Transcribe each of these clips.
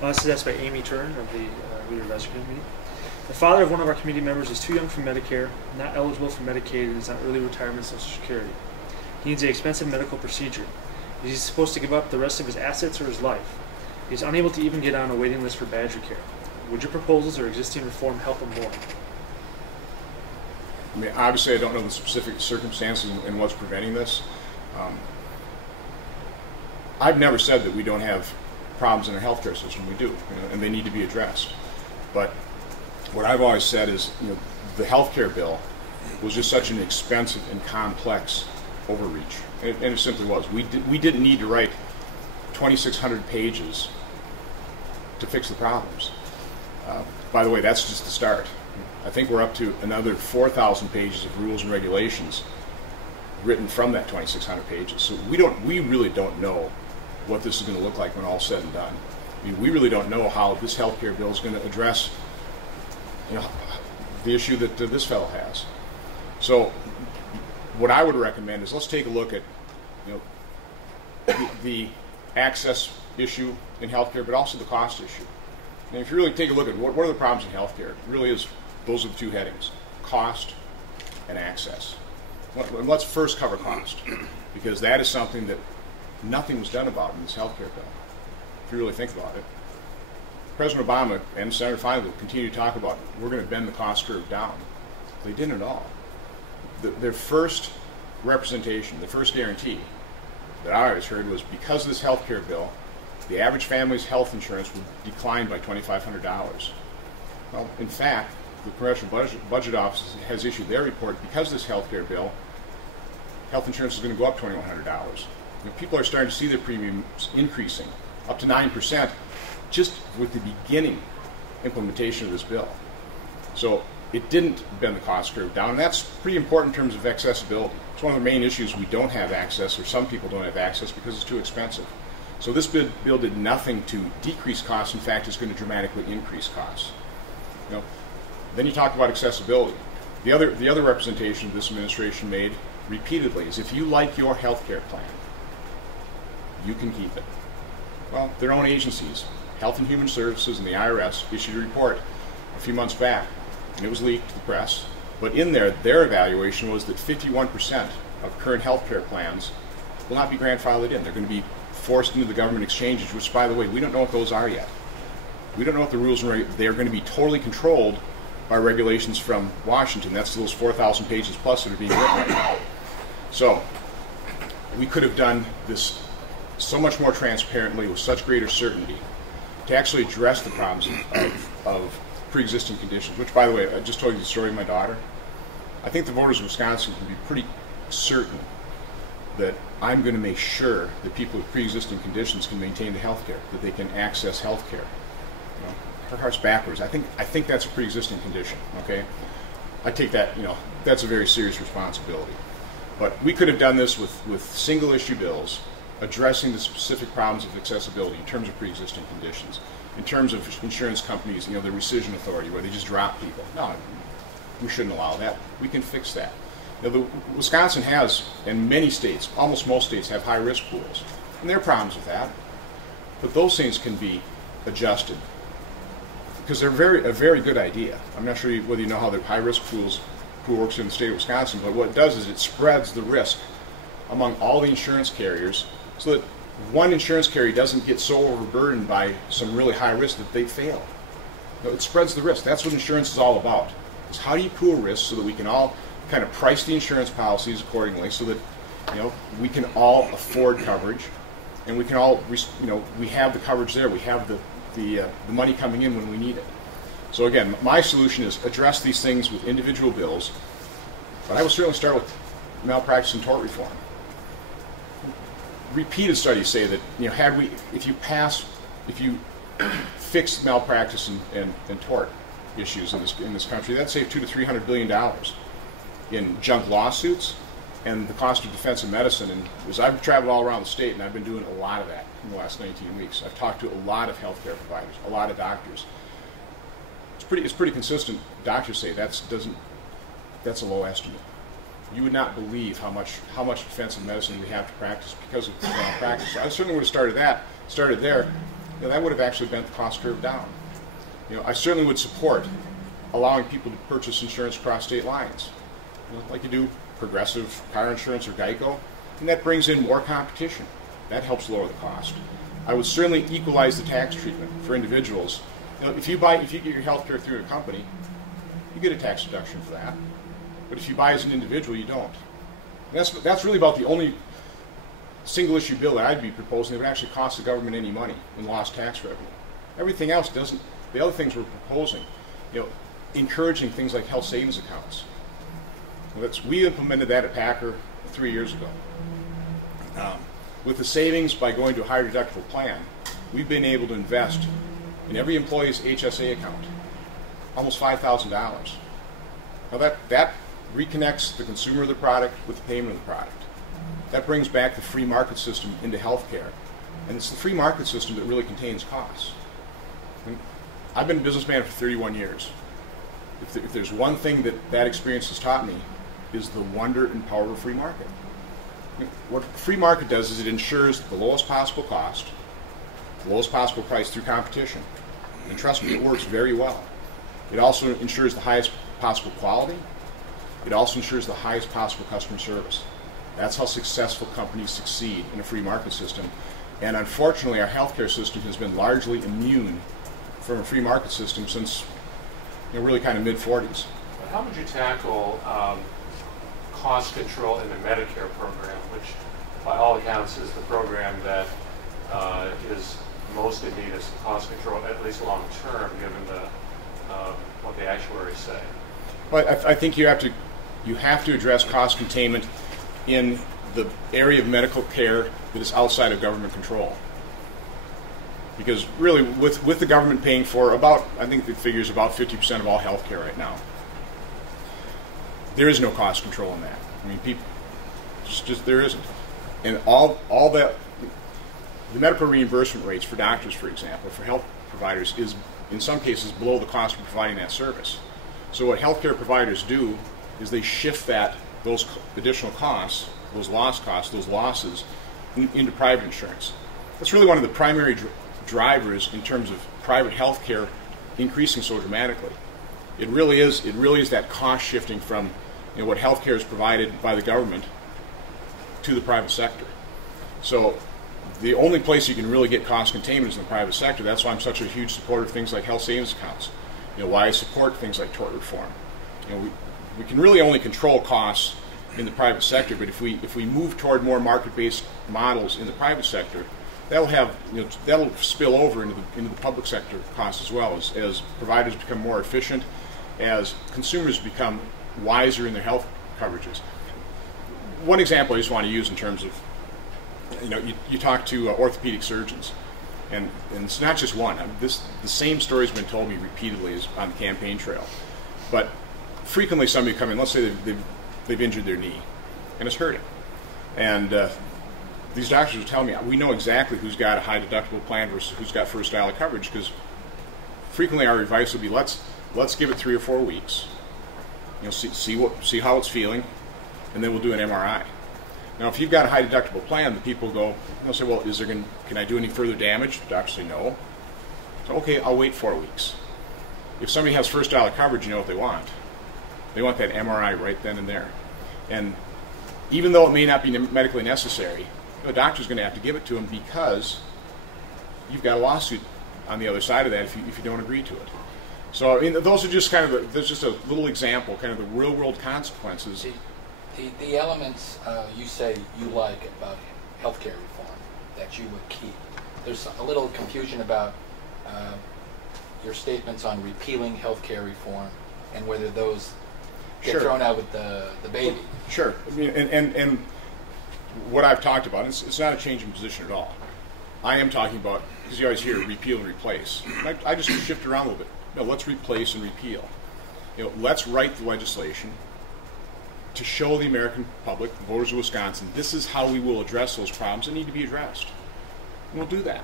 This is asked by Amy Turn of the Leader Advisory Committee. The father of one of our committee members is too young for Medicare, not eligible for Medicaid, and is on early retirement Social Security. He needs an expensive medical procedure. Is he supposed to give up the rest of his assets or his life? He is unable to even get on a waiting list for Badger care. Would your proposals or existing reform help him more? I mean, obviously, I don't know the specific circumstances and what's preventing this. I've never said that we don't have problems in our healthcare system. We do, and they need to be addressed. But what I've always said is, the healthcare bill was just such an expensive and complex overreach, and it simply was. We didn't need to write 2,600 pages to fix the problems. By the way, that's just the start. I think we're up to another 4,000 pages of rules and regulations written from that 2,600 pages. So we really don't know what this is going to look like when all's said and done. I mean, we really don't know how this healthcare bill is going to address, the issue that this fellow has. So, what I would recommend is let's take a look at, the access issue in healthcare, but also the cost issue. And if you really take a look at what are the problems in healthcare, it really is those are the two headings: cost and access. Let's first cover cost, because that is something that nothing was done about in this health care bill, if you really think about it. President Obama and Senator Feingold will continue to talk about we're going to bend the cost curve down. They didn't at all. Their first representation, the first guarantee that I always heard was because of this health care bill, the average family's health insurance would decline by $2,500. Well, in fact, the Congressional Budget Office has issued their report because of this health care bill, health insurance is going to go up $2,100. People are starting to see their premiums increasing up to 9% just with the beginning implementation of this bill. So it didn't bend the cost curve down, and that's pretty important in terms of accessibility. It's one of the main issues. We don't have access, or some people don't have access, because it's too expensive. So this bill did nothing to decrease costs. In fact, it's going to dramatically increase costs. Then you talk about accessibility. The other representation this administration made repeatedly is if you like your health care plan, you can keep it. Well, their own agencies, Health and Human Services and the IRS, issued a report a few months back, and it was leaked to the press. But in there, their evaluation was that 51% of current health care plans will not be grandfathered in. They're going to be forced into the government exchanges, which, by the way, we don't know what those are yet. We don't know what the rules are. They're going to be totally controlled by regulations from Washington. That's those 4,000 pages plus that are being written right now. So we could have done this so much more transparently with such greater certainty to actually address the problems of pre-existing conditions, which, by the way, I just told you the story of my daughter. I think the voters of Wisconsin can be pretty certain that I'm going to make sure that people with pre-existing conditions can maintain the health care, that they can access health care. Her heart's backwards. I think that's a pre-existing condition, okay? I take that, that's a very serious responsibility. But we could have done this with single-issue bills addressing the specific problems of accessibility in terms of pre-existing conditions, in terms of insurance companies, the rescission authority where they just drop people. No, we shouldn't allow that. We can fix that. Wisconsin has, and many states, almost most states, have high-risk pools, and there are problems with that. But those things can be adjusted because they're a very good idea. I'm not sure whether you know how the high-risk pool works in the state of Wisconsin, but what it does is it spreads the risk among all the insurance carriers so that one insurance carrier doesn't get so overburdened by some really high risk that they fail. It spreads the risk. That's what insurance is all about. Is how do you pool risk so that we can all kind of price the insurance policies accordingly so that we can all afford coverage and we can all we have the coverage there. We have the money coming in when we need it. So again, my solution is address these things with individual bills, but I will certainly start with malpractice and tort reform. Repeated studies say that if you fix malpractice and tort issues in this country, that'd save $200 to $300 billion in junk lawsuits and the cost of defense in medicine. And as I've traveled all around the state, and I've been doing a lot of that in the last 19 weeks, I've talked to a lot of healthcare providers, a lot of doctors. It's pretty consistent. Doctors say that's a low estimate. You would not believe how much defensive medicine we have to practice because of malpractice. So I certainly would have started there. that would have actually bent the cost curve down. I certainly would support allowing people to purchase insurance across state lines, like you do Progressive car insurance or Geico, and that brings in more competition. That helps lower the cost. I would certainly equalize the tax treatment for individuals. If you get your health care through a company, you get a tax deduction for that. But if you buy as an individual, you don't. And that's really about the only single issue bill that I'd be proposing that would actually cost the government any money in lost tax revenue. Everything else doesn't. The other things we're proposing, encouraging things like health savings accounts. We implemented that at Packer 3 years ago. With the savings by going to a higher deductible plan, we've been able to invest in every employee's HSA account almost $5,000. Now that reconnects the consumer of the product with the payment of the product. That brings back the free market system into healthcare, and it's the free market system that really contains costs. I've been a businessman for 31 years. If there's one thing that experience has taught me, is the wonder and power of a free market. What a free market does is it ensures the lowest possible cost, the lowest possible price through competition. And trust me, it works very well. It also ensures the highest possible quality. It also ensures the highest possible customer service. That's how successful companies succeed in a free market system. And unfortunately, our healthcare system has been largely immune from a free market system since really kind of mid-40s. How would you tackle cost control in the Medicare program, which by all accounts is the program that is most in need of some cost control, at least long term, given what the actuaries say? Well, I think you have to address cost containment in the area of medical care that is outside of government control. Because really, with the government paying for I think the figure is about 50% of all health care right now, there is no cost control in that. I mean, there isn't. And all that, the medical reimbursement rates for doctors, for example, for health providers, is in some cases below the cost of providing that service. So what healthcare providers do is they shift those additional costs, those lost costs, those losses, into private insurance. That's really one of the primary drivers in terms of private health care increasing so dramatically. It really is that cost shifting from what healthcare is provided by the government to the private sector. So the only place you can really get cost containment is in the private sector. That's why I'm such a huge supporter of things like health savings accounts. Why I support things like tort reform. We can really only control costs in the private sector, but if we move toward more market-based models in the private sector, that'll spill over into the public sector costs as well, as providers become more efficient, as consumers become wiser in their health coverages. One example I just want to use in terms of, you talk to orthopedic surgeons, and it's not just one. The same story has been told me repeatedly on the campaign trail. But frequently somebody come in, let's say they've injured their knee, and it's hurting. And these doctors will tell me, we know exactly who's got a high deductible plan versus who's got first dollar coverage, because frequently our advice will be, let's give it 3 or 4 weeks, see how it's feeling, and then we'll do an MRI. Now, if you've got a high deductible plan, the people they'll say, well, can I do any further damage? The doctors say no. So, okay, I'll wait 4 weeks. If somebody has first dollar coverage, you know what they want. They want that MRI right then and there. And even though it may not be medically necessary, the doctor's going to have to give it to them because you've got a lawsuit on the other side of that if you don't agree to it. So those are just there's just a little example, kind of the real world consequences. The elements you say you like about healthcare reform that you would keep. There's a little confusion about your statements on repealing healthcare reform and whether those get thrown out with the baby. Sure. I mean, and what I've talked about, it's not a change in position at all. I am talking about, because you always hear repeal and replace. I just shift around a little bit. No, let's replace and repeal. Let's write the legislation to show the American public, the voters of Wisconsin, this is how we will address those problems that need to be addressed. And we'll do that.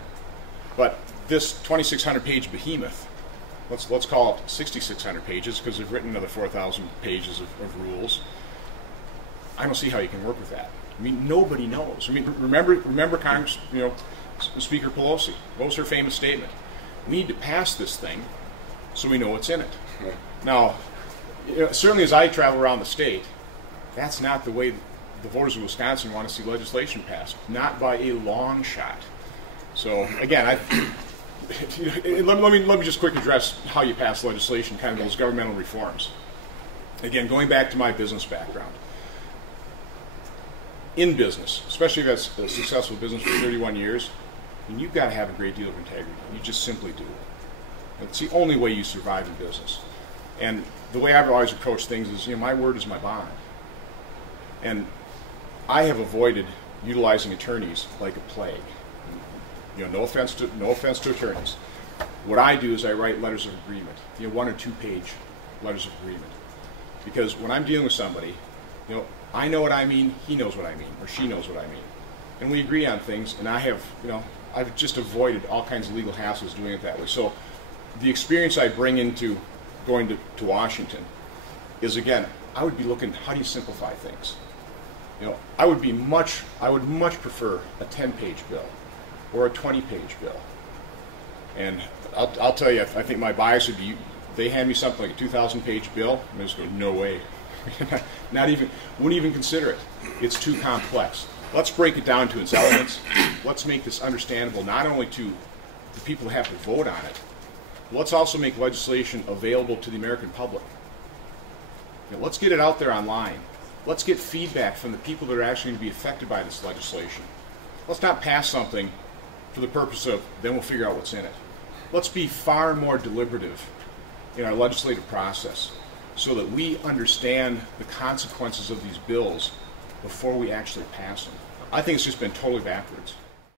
But this 2,600-page behemoth, let's call it 6,600 pages, because they've written another 4,000 pages of rules. I don't see how you can work with that. I mean, nobody knows. I mean, remember Congress, Speaker Pelosi? What was her famous statement? We need to pass this thing so we know what's in it. Now, certainly as I travel around the state, that's not the way the voters of Wisconsin want to see legislation passed. Not by a long shot. So again, let me just quick address how you pass legislation, kind of those governmental reforms. Again, going back to my business background. In business, especially if that's a successful business for 31 years, you've got to have a great deal of integrity. You just simply do. It's the only way you survive in business. And the way I've always approached things is, my word is my bond. And I have avoided utilizing attorneys like a plague. No offense to attorneys. What I do is I write letters of agreement, 1 or 2 page letters of agreement. Because when I'm dealing with somebody, I know what I mean, he knows what I mean, or she knows what I mean. And we agree on things, and I've just avoided all kinds of legal hassles doing it that way. So the experience I bring into going to Washington is, again, I would be looking, how do you simplify things? I would much prefer a 10-page bill or a 20-page bill. And I'll tell you, I think my bias would be, they hand me something like a 2,000-page bill, and I just go, no way. Wouldn't even consider it. It's too complex. Let's break it down to its elements. Let's make this understandable not only to the people who have to vote on it, but let's also make legislation available to the American public. Let's get it out there online. Let's get feedback from the people that are actually going to be affected by this legislation. Let's not pass something for the purpose of, then we'll figure out what's in it. Let's be far more deliberative in our legislative process so that we understand the consequences of these bills before we actually pass them. I think it's just been totally backwards.